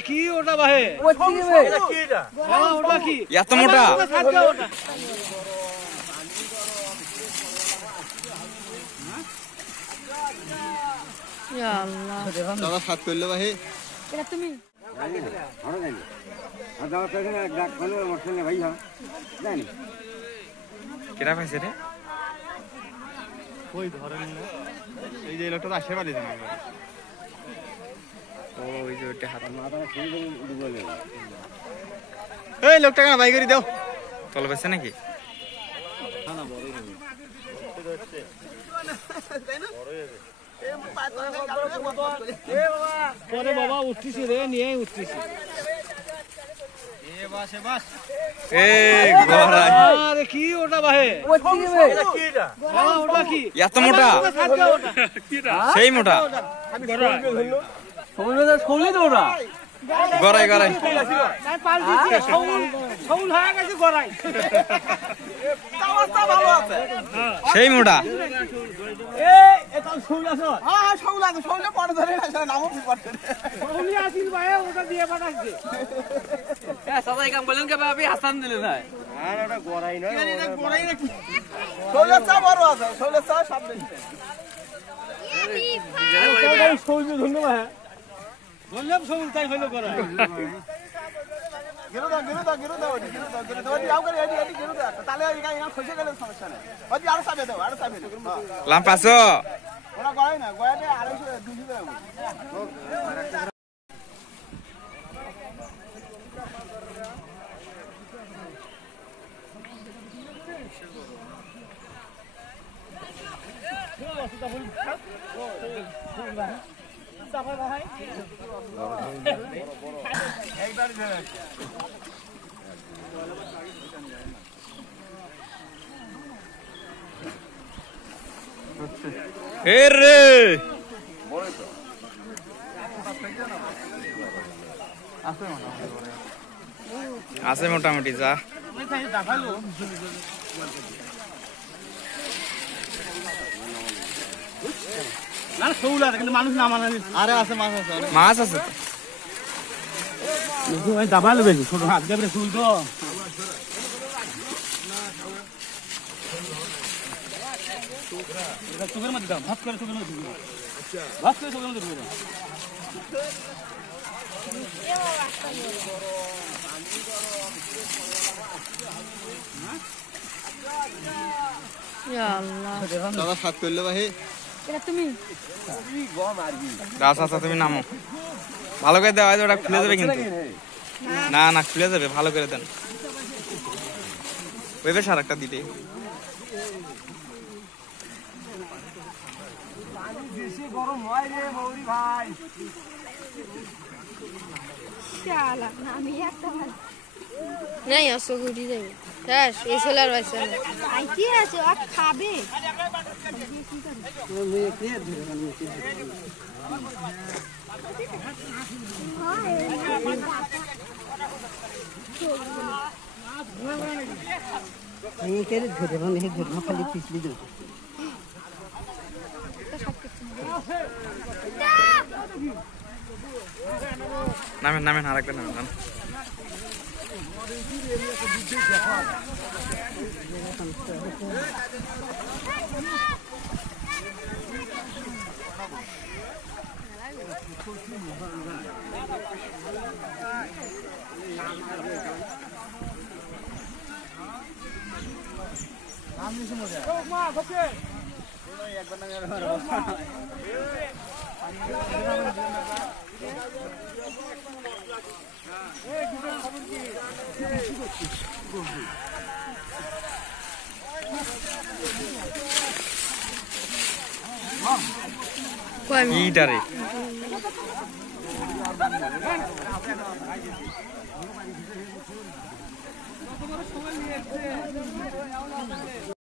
কি ওটা ভাই ওটা কি এত মোটা দাদা সাত করলো ভাই তুমি কেটা পাইছে রে ওই ধরেন এই যে লোকটা আসে পারি না ওই যে ওটা হাত এই লোকটা কেন বাই করে দাও তল পাইছে নাকি পরে বাবা উঠতেছি রে নিয়ে উঠতেছি কি ওটা ভাই ওটা কি এত মোটা সেই মোটা গড়াই গড়াই সেই মোটা হাসান দিলে নাই বললাম সবুজ তাই হলো করা লাম পাছো রে আছে মোটামুটি যা না শৌল আছে কিন্তু মানুষ না মানে আরে আছে মাছ আছে মাছ আছে তো দাবা লবে ছোট হাত দেবে শুল তো চোখের মধ্যে দাও ভাত করে চোখের মধ্যে ঢুকবে ভাত করে চোখের মধ্যে ঢুকবে দাদা সাত করলো ভাই তুমি গাছ আচ্ছা তুমি নামো ভালো করে দেওয়া ওটা খুলে যাবে কিন্তু না না খুলে যাবে ভালো করে দেন ওই বেশ আর একটা দিতে গরম হয় রে মৌরি ভাই আমি একটা নাই আসো ঘুরি যাবে হ্যাঁ এই ছেলের বাচ্চা কি আছে ও খাবে খালি পিছলি দেব নামেন নামেন আরেকটা নামেন ইটারে